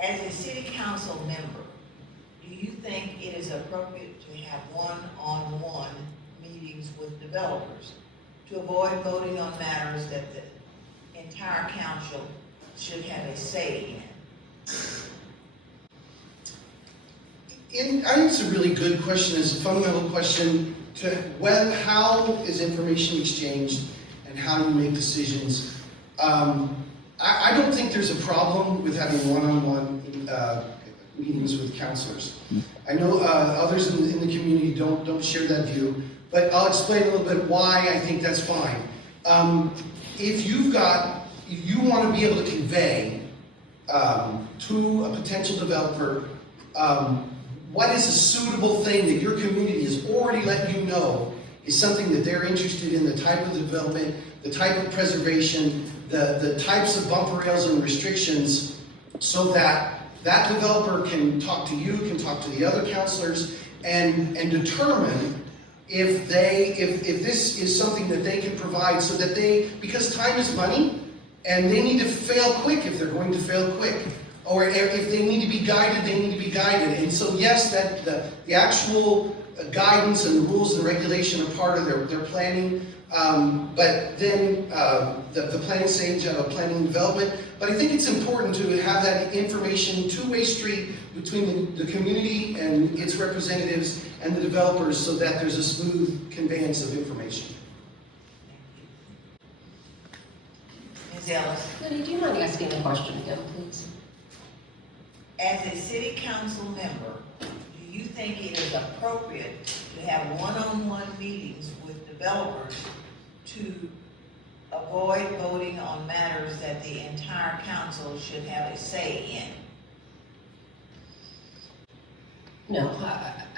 As a city council member, do you think it is appropriate to have one-on-one meetings with developers to avoid voting on matters that the entire council should have a say in? I think it's a really good question. It's a fundamental question to how is information exchanged and how do you make decisions. I don't think there's a problem with having one-on-one meetings with councilors. I know others in the community don't share that view, but I'll explain a little bit why I think that's fine. If you want to be able to convey to a potential developer what is a suitable thing that your community has already let you know is something that they're interested in, the type of development, the type of preservation, the types of bumper rails and restrictions, so that that developer can talk to you, can talk to the other councilors, and determine if this is something that they can provide, so that because time is money, and they need to fail quick if they're going to fail quick. Or if they need to be guided, they need to be guided. And so yes, that the actual guidance and rules and regulation are part of their planning, but then the planning stage of planning and development. But I think it's important to have that information, two-way street between the community and its representatives and the developers, so that there's a smooth conveyance of information. Ms. Ellis? Lydia, do you mind asking the question again, please? As a city council member, do you think it is appropriate to have one-on-one meetings with developers to avoid voting on matters that the entire council should have a say in? No,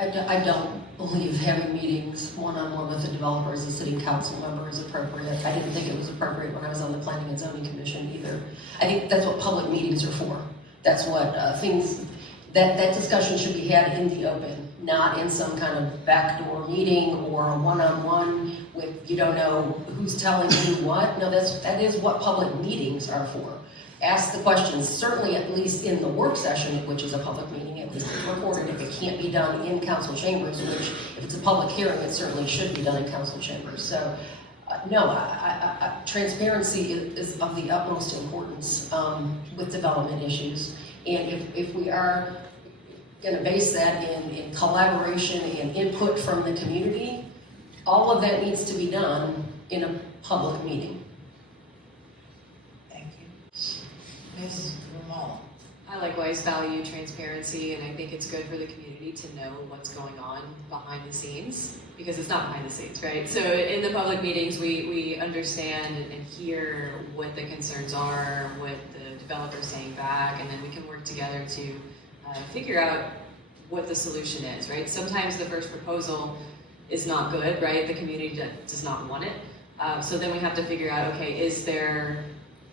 I don't believe having meetings one-on-one with the developer as a city council member is appropriate. I didn't think it was appropriate when I was on the Planning and Zoning Commission either. I think that's what public meetings are for. That's what that discussion should be had in the open, not in some kind of backdoor meeting or a one-on-one with you don't know who's telling you what. No, that is what public meetings are for. Ask the questions, certainly at least in the work session, which is a public meeting, at least it's recorded. If it can't be done in council chambers, which if it's a public hearing, it certainly should be done in council chambers. So no, transparency is of the utmost importance with development issues. And if we are going to base that in collaboration and input from the community, all of that needs to be done in a public meeting. Thank you. Ms. Rumohr? I likewise value transparency, and I think it's good for the community to know what's going on behind the scenes, because it's not behind the scenes, right? So in the public meetings, we understand and hear what the concerns are, what the developer's saying back, and then we can work together to figure out what the solution is, right? Sometimes the first proposal is not good, right? The community does not want it. So then we have to figure out, okay, is there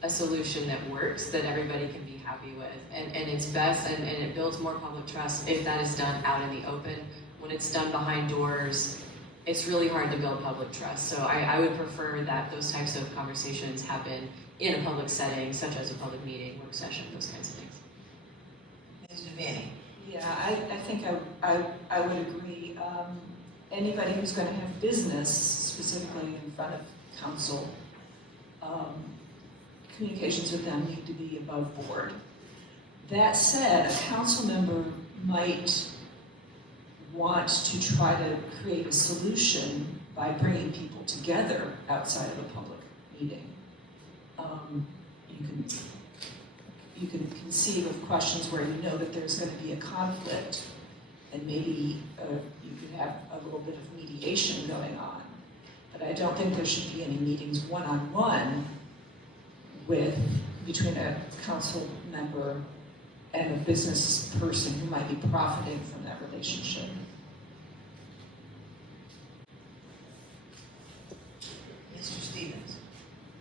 a solution that works that everybody can be happy with? And it's best, and it builds more public trust if that is done out in the open. When it's done behind doors, it's really hard to build public trust. So I would prefer that those types of conversations happen in a public setting, such as a public meeting, work session, those kinds of things. Ms. DeVinney? Yeah, I think I would agree. Anybody who's going to have business, specifically in front of council, communications with them need to be above board. That said, a council member might want to try to create a solution by bringing people together outside of a public meeting. You can conceive of questions where you know that there's going to be a conflict, and maybe you could have a little bit of mediation going on. But I don't think there should be any meetings one-on-one between a council member and a business person who might be profiting from that relationship. Mr. Stevens?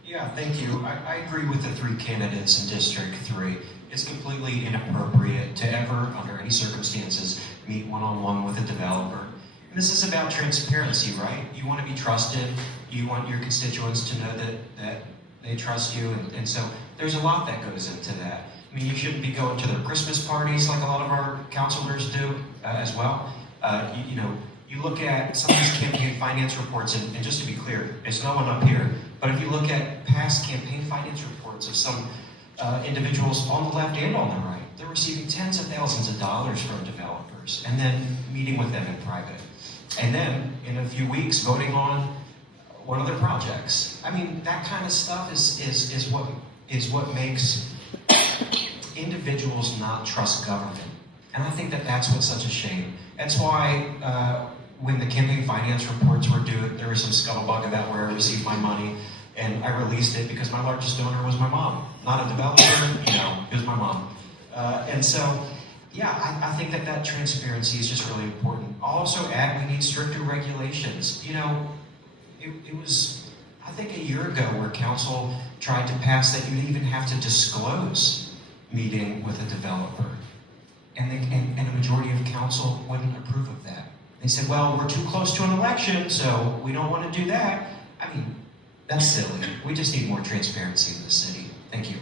Yeah, thank you. I agree with the three candidates in District 3. It's completely inappropriate to ever, under any circumstances, meet one-on-one with a developer. And this is about transparency, right? You want to be trusted. You want your constituents to know that they trust you. And so there's a lot that goes into that. I mean, you shouldn't be going to their Christmas parties like a lot of our councilors do as well. You know, you look at some of these campaign finance reports, and just to be clear, there's no one up here, but if you look at past campaign finance reports of some individuals on the left and on the right, they're receiving tens of thousands of dollars from developers and then meeting with them in private. And then in a few weeks voting on one of their projects. I mean, that kind of stuff is what makes individuals not trust government. And I think that that's what's such a shame. That's why when the campaign finance reports were due, there was some scuttlebutt about where I received my money, and I released it because my largest donor was my mom. Not a developer, you know, it was my mom. And so, yeah, I think that transparency is just really important. I'll also add we need stricter regulations. You know, it was, I think, a year ago where council tried to pass that you'd even have to disclose meeting with a developer. And a majority of council wouldn't approve of that. They said, well, we're too close to an election, so we don't want to do that. I mean, that's silly. We just need more transparency in the city. Thank you.